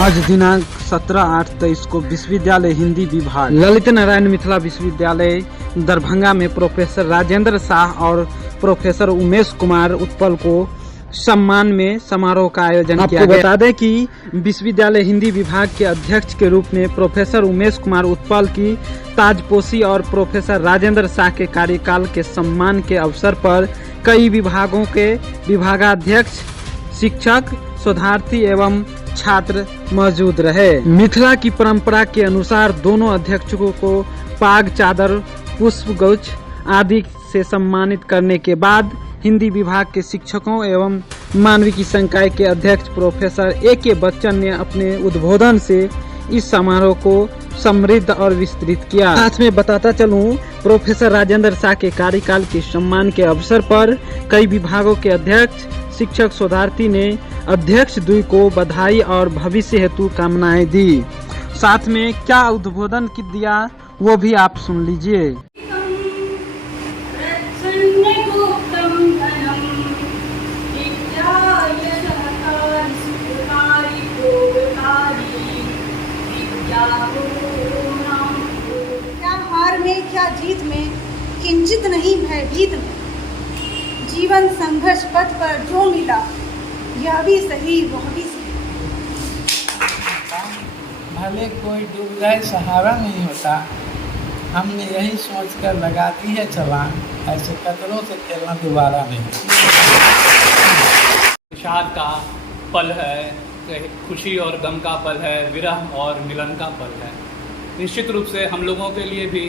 आज दिनांक 17/8/23 को विश्वविद्यालय हिंदी विभाग ललित नारायण मिथिला विश्वविद्यालय दरभंगा में प्रोफेसर राजेंद्र शाह और प्रोफेसर उमेश कुमार उत्पल को सम्मान में समारोह का आयोजन किया गया। बता दें कि विश्वविद्यालय हिंदी विभाग के अध्यक्ष के रूप में प्रोफेसर उमेश कुमार उत्पल की ताजपोशी और प्रोफेसर राजेंद्र शाह के कार्यकाल के सम्मान के अवसर पर कई विभागों के विभागाध्यक्ष, शिक्षक, शोधार्थी एवं छात्र मौजूद रहे। मिथिला की परंपरा के अनुसार दोनों अध्यक्षों को पाग, चादर, पुष्प गुच्छ आदि से सम्मानित करने के बाद हिंदी विभाग के शिक्षकों एवं मानविकी संकाय के अध्यक्ष प्रोफेसर A.K. बच्चन ने अपने उद्बोधन से इस समारोह को समृद्ध और विस्तृत किया। साथ में बताता चलूं, प्रोफेसर राजेंद्र शाह के कार्यकाल के सम्मान के अवसर पर कई विभागों के अध्यक्ष, शिक्षक, शोधार्थी ने अध्यक्ष द्वय को बधाई और भविष्य हेतु कामनाएं दी। साथ में क्या उद्बोधन दिया वो भी आप सुन लीजिए। क्या हार में, क्या जीत में, किंचित नहीं भयभीत में, जीवन संघर्ष पथ पर जो मिला यह भी सही वह भी सही। भले कोई डूब जाए सहारा नहीं होता, हमने यही सोचकर लगा दी है छलांग, ऐसे कतरों से खेलना दोबारा नहीं। विषाद का पल है, खुशी और गम का पल है, विरह और मिलन का पल है। निश्चित रूप से हम लोगों के लिए भी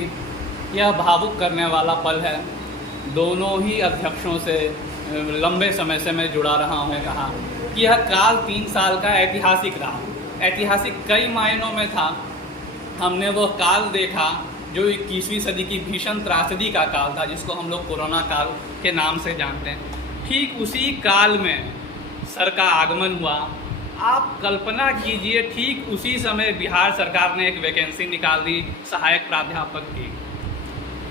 यह भावुक करने वाला पल है। दोनों ही अध्यक्षों से लंबे समय से मैं जुड़ा रहा हूँ। कहा कि यह काल 3 साल का ऐतिहासिक रहा। ऐतिहासिक कई मायनों में था। हमने वो काल देखा जो 21वीं सदी की भीषण त्रासदी का काल था, जिसको हम लोग कोरोना काल के नाम से जानते हैं। ठीक उसी काल में सर का आगमन हुआ। आप कल्पना कीजिए, ठीक उसी समय बिहार सरकार ने एक वैकेंसी निकाल दी सहायक प्राध्यापक की।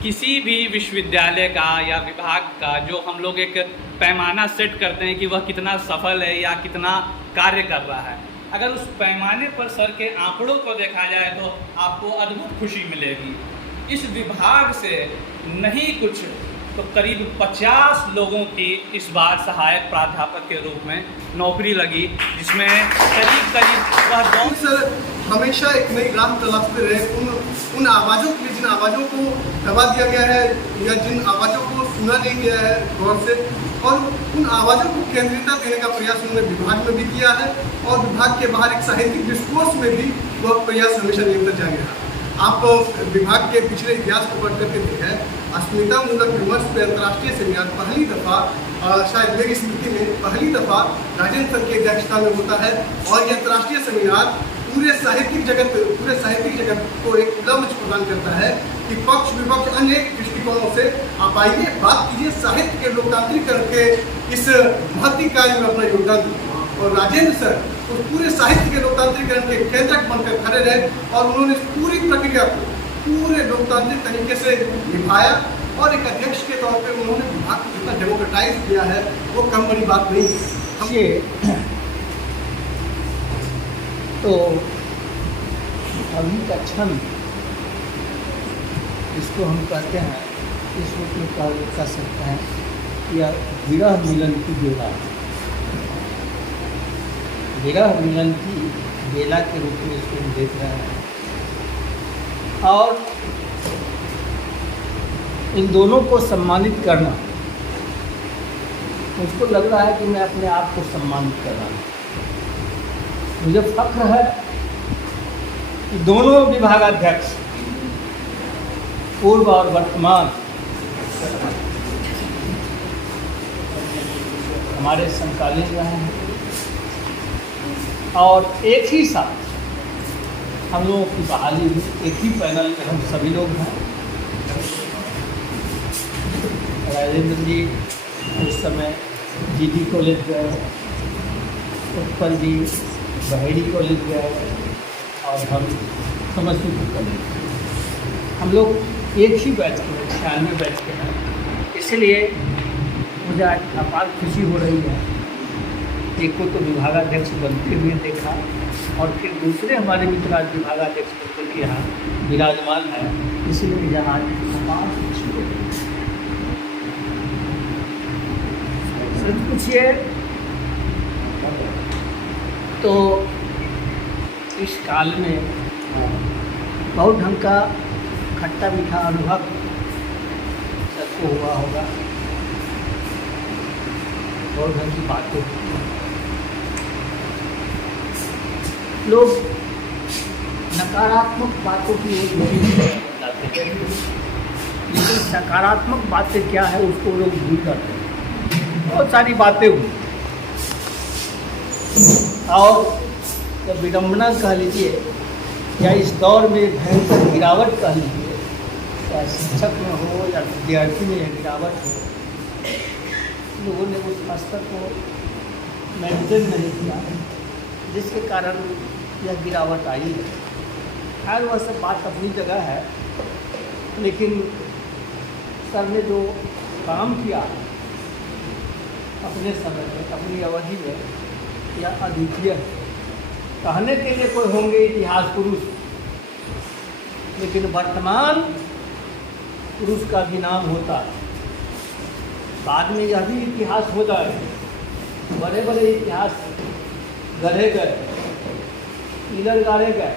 किसी भी विश्वविद्यालय का या विभाग का जो हम लोग एक पैमाना सेट करते हैं कि वह कितना सफल है या कितना कार्य कर रहा है, अगर उस पैमाने पर सर के आंकड़ों को देखा जाए तो आपको अद्भुत खुशी मिलेगी। इस विभाग से नहीं कुछ तो करीब 50 लोगों की इस बार सहायक प्राध्यापक के रूप में नौकरी लगी, जिसमें करीब वह सर हमेशा एक नई राह तलाशते रहे। उन आवाज़ों के लिए जिन आवाज़ों को दबा दिया गया है या जिन आवाज़ों को सुना नहीं गया है गौर से, और उन आवाज़ों को केंद्रिता देने का प्रयास उन्होंने विभाग में भी किया है और विभाग के बाहर एक साहित्यिक डिस्कोर्स में भी वह प्रयास हमेशा निरंतर जारी रहा। आप विभाग के पिछले इतिहास को पढ़ करके देखें, अस्मिता मूलक विमर्श पे अंतर्राष्ट्रीय सेमिनार पहली दफ़ा, शायद मेरी स्मृति में पहली दफ़ा राजेंद्र सर की अध्यक्षता में होता है। और यह अंतर्राष्ट्रीय सेमिनार पूरे साहित्यिक जगत को एक लंच प्रदान करता है कि पक्ष विपक्ष अनेक दृष्टिकोणों से आप आइए, बात कीजिए, साहित्य के लोकतांत्रिकरण के इस महती कार्य में अपना योगदान दिए। और राजेंद्र सर उस पूरे साहित्य के लोकतांत्रिकरण के केंद्रक बनकर खड़े रहे और उन्होंने पूरी प्रक्रिया को पूरे लोकतांत्रिक तरीके से निभाया। और एक अध्यक्ष के तौर पे उन्होंने विभाग को जितना डेमोक्रेटाइज किया है वो कम बड़ी बात नहीं है। तो अभी का क्षण इसको हम कहते हैं, इस रूप में कह सकते हैं या विरह मिलन की बेला, विरह मिलन की बेला के रूप में इसको हम देख रहे हैं। और इन दोनों को सम्मानित करना, मुझको लग रहा है कि मैं अपने आप को सम्मानित कर रहा हूँ। मुझे फख्र है कि दोनों विभागाध्यक्ष पूर्व और वर्तमान हमारे समकालीन रहे हैं और एक ही साथ हम लोगों की बहाली हुई। एक ही पैनल में हम सभी लोग हैं। राजेंद्र जी उस समय GD कॉलेज गए, उत्पल जी बहेड़ी कॉलेज गए और हम समस्तीपुर कॉलेज। हम लोग एक ही बैच के 96 बैच के हैं। इसलिए मुझे आज अपार खुशी हो रही है एक को तो विभागाध्यक्ष बनते हुए देखा और फिर दूसरे हमारे मित्र आज विभागाध्यक्ष बनकर के यहाँ विराजमान है, इसलिए यहाँ समाज खुशी हो गई। सच पूछिए तो इस काल में बहुत ढंग का खट्टा मीठा अनुभव सबको हुआ होगा, बहुत ढंग की बातें होती हैं। लोग नकारात्मक बातों की ओर नहीं जाते हैं, लेकिन सकारात्मक बातें क्या है उसको लोग भूल जाते हैं। बहुत सारी बातें हुई और जब विडम्बना कह लीजिए या इस दौर में भयंकर गिरावट कह लीजिए, या शिक्षक में हो या विद्यार्थी में यह गिरावट हो, लोगों ने उस स्तर को मेंटेन नहीं किया, जिसके कारण यह गिरावट आई है। खैर वह सब बात अपनी जगह है, लेकिन सर ने जो काम किया अपने समय में, अपनी अवधि में, यह अद्वितीय है। कहने के लिए कोई होंगे इतिहास पुरुष, लेकिन वर्तमान पुरुष का भी नाम होता है। बाद में यह भी इतिहास हो जाए, बड़े बड़े इतिहास गढ़े गए, पिलर गाड़े गए,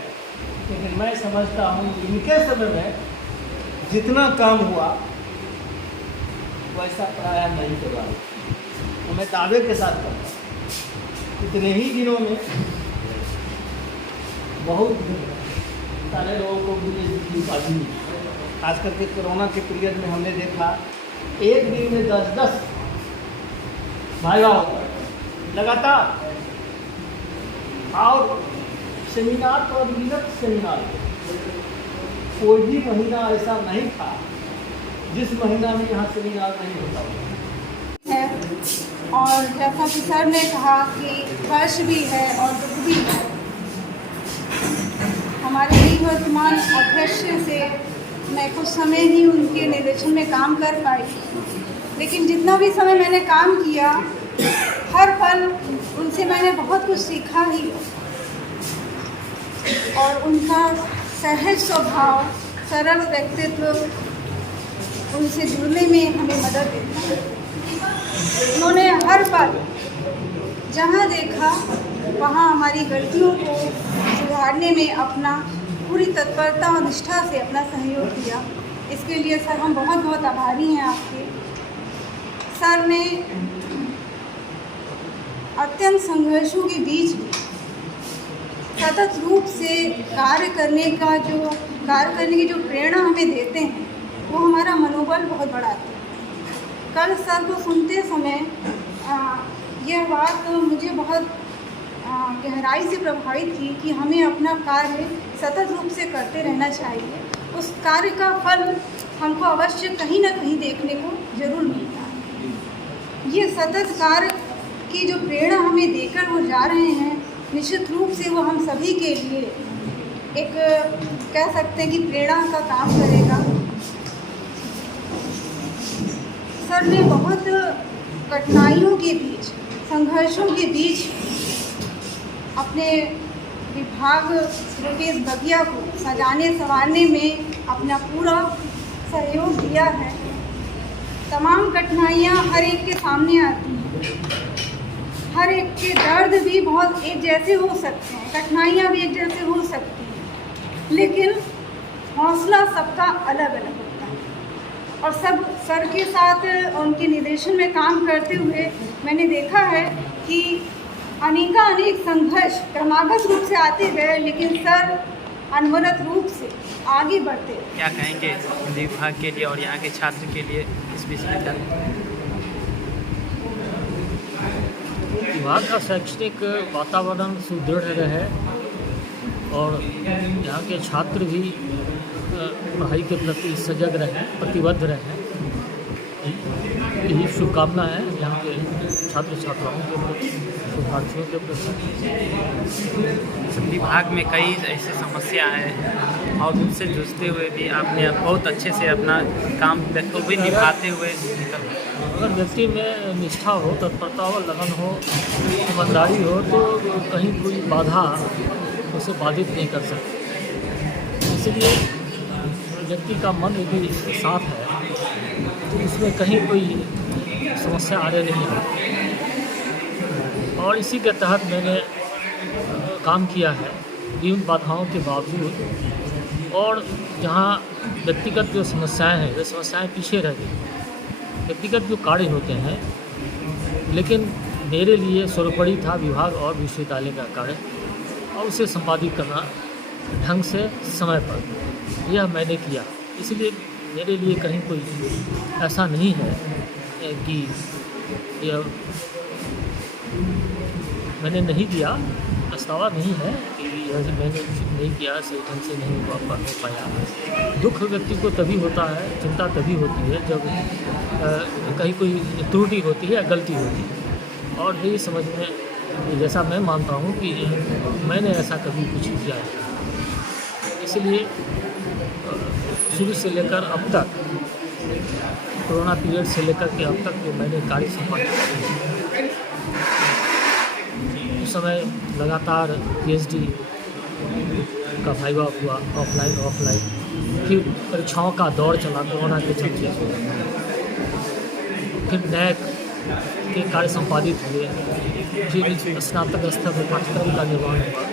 लेकिन मैं समझता हूँ इनके समय में जितना काम हुआ वैसा प्रायः नहीं करवा, तो मैं दावे के साथ कहता हूँ इतने ही दिनों में बहुत सारे लोगों को विदेश की उपाधि मिली। खास करके कोरोना के पीरियड में हमने देखा एक दिन में 10-10 भाइवा होता है लगातार, और सेमिनार तो अभिनत सेमिनार, कोई भी महीना ऐसा नहीं था जिस महीना में यहाँ सेमिनार नहीं होता है। और जैसा कि सर ने कहा कि हर्ष भी है और दुख भी है। हमारे निवर्तमान अध्यक्ष से मैं कुछ समय ही उनके निर्देशन में काम कर पाई, लेकिन जितना भी समय मैंने काम किया हर पल उनसे मैंने बहुत कुछ सीखा ही, और उनका सहज स्वभाव, सरल व्यक्तित्व उनसे जुड़ने में हमें मदद देता है। उन्होंने हर पल जहाँ देखा वहाँ हमारी गलतियों को सुधारने में अपना पूरी तत्परता और निष्ठा से अपना सहयोग दिया। इसके लिए सर हम बहुत बहुत आभारी हैं आपके। सर ने अत्यंत संघर्षों के बीच भी सतत रूप से कार्य करने की जो प्रेरणा हमें देते हैं, वो हमारा मनोबल बहुत बढ़ाते हैं। कल सर को सुनते समय यह बात मुझे बहुत गहराई से प्रभावित की कि हमें अपना कार्य सतत रूप से करते रहना चाहिए। उस कार्य का फल हमको अवश्य कहीं ना कहीं देखने को जरूर मिलता है। ये सतत कार्य की जो प्रेरणा हमें देकर वो जा रहे हैं, निश्चित रूप से वो हम सभी के लिए एक कह सकते हैं कि प्रेरणा का काम करेगा। सर ने बहुत कठिनाइयों के बीच, संघर्षों के बीच अपने विभाग रुपेश बगिया को सजाने संवारने में अपना पूरा सहयोग दिया है। तमाम कठिनाइयाँ हर एक के सामने आती हैं, हर एक के दर्द भी बहुत एक जैसे हो सकते हैं, कठिनाइयाँ भी एक जैसे हो सकती हैं, लेकिन हौसला सबका अलग अलग होता है। और सब सर के साथ उनके निर्देशन में काम करते हुए मैंने देखा है कि अनेक संघर्ष क्रमागत रूप से आते गए, लेकिन सर अनवरत रूप से आगे बढ़ते। क्या कहेंगे हिंदी विभाग के लिए और यहाँ के छात्र के लिए इस विश्वविद्यालय? विभाग का शैक्षणिक वातावरण सुदृढ़ रहे और यहाँ के छात्र भी पढ़ाई के प्रति सजग रहे, प्रतिबद्ध रहे, यही शुभकामना है यहाँ के छात्र छात्राओं के प्रति, विद्यार्थियों के प्रति। विभाग में कई ऐसी समस्या है और उनसे जूझते हुए भी आपने बहुत अच्छे से अपना काम बखूबी निभाते हुए निकल अगर व्यक्ति में निष्ठा हो, तत्परता हो, लगन हो, ईमानदारी हो, तो कहीं कोई बाधा उसे बाधित नहीं कर सकती। इसलिए व्यक्ति का मन यदि साफ है तो उसमें कहीं कोई समस्या आने नहीं है। और इसी के तहत मैंने काम किया है विभिन्न बाधाओं के बावजूद। और जहाँ व्यक्तिगत जो समस्याएं हैं, वे समस्याएं पीछे रह गई। व्यक्तिगत जो कार्य होते हैं, लेकिन मेरे लिए सर्वोपरि था विभाग और विश्वविद्यालय का कार्य, और उसे संपादित करना ढंग से समय पर, यह मैंने किया। इसलिए मेरे लिए कहीं कोई ऐसा नहीं है कि यह मैंने नहीं दिया, पछतावा नहीं है कि यह मैंने नहीं किया, सही ढंग से नहीं हो पाया। दुख व्यक्ति को तभी होता है, चिंता तभी होती है जब कहीं कोई त्रुटि होती है या गलती होती है। और यही समझ में, जैसा मैं मानता हूँ कि मैंने ऐसा कभी कुछ किया है। इसलिए शुरू से लेकर अब तक, कोरोना पीरियड से लेकर के अब तक जो मैंने कार्य संपादित किए, उस समय लगातार PhD का वाइवा हुआ, ऑफलाइन, फिर परीक्षाओं का दौर चला कोरोना के चलते, फिर NAAC के कार्य संपादित हुए, फिर स्नातक स्तर पर पाठ्यक्रम का निर्माण हुआ।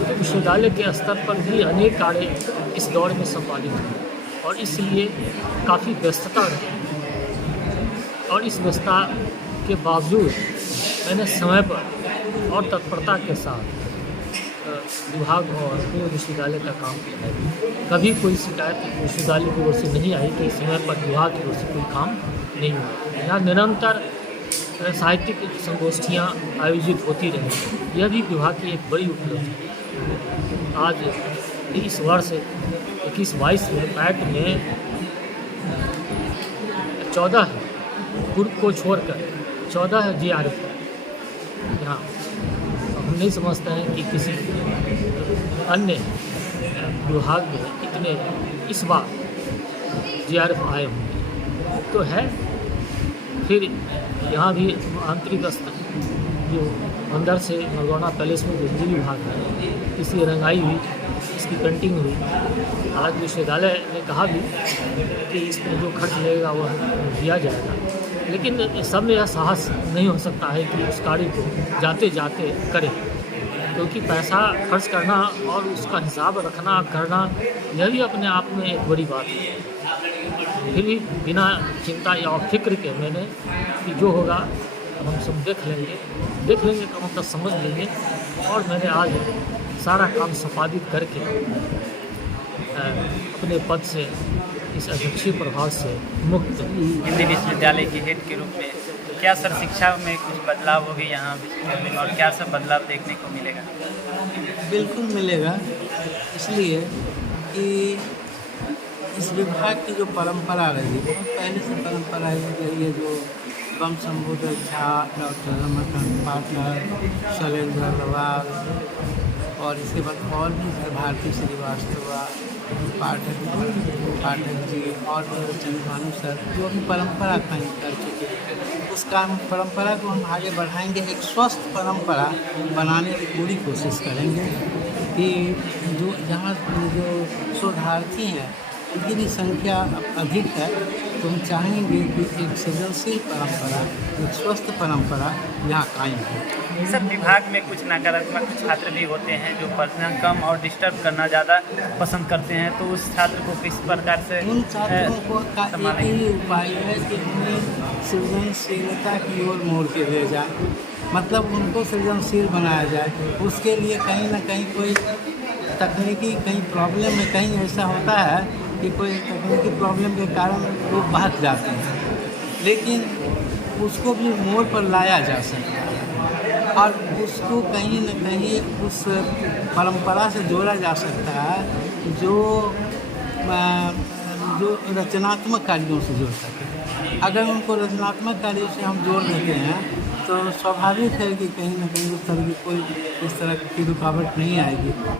तो विश्वविद्यालय के स्तर पर भी अनेक कार्य इस दौर में संपादित हुए, और इसलिए काफ़ी व्यस्तता रही। और इस व्यस्तता के बावजूद मैंने समय पर और तत्परता के साथ विभाग और विश्वविद्यालय का काम किया है। कभी कोई शिकायत विश्वविद्यालय की ओर से नहीं आई कि समय पर विभाग की ओर से कोई काम नहीं हुआ। यहाँ निरंतर साहित्यिक संगोष्ठियाँ आयोजित होती रही, यह भी विभाग की एक बड़ी उपलब्धि है। आज 30 वर्ष 21-22 में पैट में 14 पूर्व को छोड़कर 14 GRF यहाँ। हम नहीं समझते हैं कि किसी अन्य विभाग में इतने इस बार GRF आए होंगे, तो है। फिर यहाँ भी आंतरिक स्तर जो अंदर से मरगौना पैलेस में जो हिंदी विभाग है, इसकी रंगाई हुई, इसकी पेंटिंग हुई। हालांकि विश्वविद्यालय ने कहा भी कि इसमें जो खर्च लगेगा वह दिया जाएगा, लेकिन सब में यह साहस नहीं हो सकता है कि उस कार्य को जाते जाते करें, क्योंकि पैसा खर्च करना और उसका हिसाब रखना करना, यह भी अपने आप में एक बड़ी बात है। फिर भी बिना चिंता या फिक्र के मैंने कि जो होगा हम सब देख लेंगे का मतलब समझ लेंगे। और मैंने आज सारा काम संपादित करके अपने पद से, इस अध्यक्षीय प्रभाव से मुक्त। हिंदी विश्वविद्यालय के हेड के रूप में क्या सर शिक्षा में कुछ बदलाव होगी यहाँ विश्वविद्यालय में, और क्या सब बदलाव देखने को मिलेगा? बिल्कुल मिलेगा, इसलिए कि इस विभाग की जो परंपरा रही, बहुत पहले से परंपरा रही है, जो बम संबोधक झा, डॉक्टर रमाकांत पाठक, शैलेंद्र अग्रवाल, और इसके बाद और भी भारती श्रीवास्तव पाठक जी और चंद्रभानु सर, जो भी परंपरा कायम कर चुके हैं, उस काम परंपरा को हम आगे बढ़ाएंगे। एक स्वस्थ परंपरा बनाने की पूरी कोशिश करेंगे कि जो जहाँ जो शोधार्थी हैं उनकी भी संख्या अधिक है, तो हम चाहेंगे कि एक सृजनशील परंपरा, एक स्वस्थ परंपरा यहाँ कायम हो। सब विभाग में कुछ नकारात्मक छात्र भी होते हैं जो पढ़ना कम और डिस्टर्ब करना ज़्यादा पसंद करते हैं, तो उस छात्र को किस प्रकार से उन छात्रों को एक ही उपाय है कि उन्हें सृजनशीलता की ओर मोड़ के ले जाए, मतलब उनको सृजनशील बनाया जाए। उसके लिए कहीं ना कहीं कोई तकनीकी कहीं प्रॉब्लम में कहीं ऐसा होता है कि कोई तकनीकी प्रॉब्लम के कारण वो बहक जाते हैं, लेकिन उसको भी मोड़ पर लाया जा सकता है और उसको कहीं न कहीं उस परंपरा से जोड़ा जा सकता है जो रचनात्मक कार्यों से जोड़ सके। अगर उनको रचनात्मक कार्यों से हम जोड़ देते हैं तो स्वाभाविक है कि कहीं ना कहीं उस तरह की कोई इस तरह की रुकावट नहीं आएगी।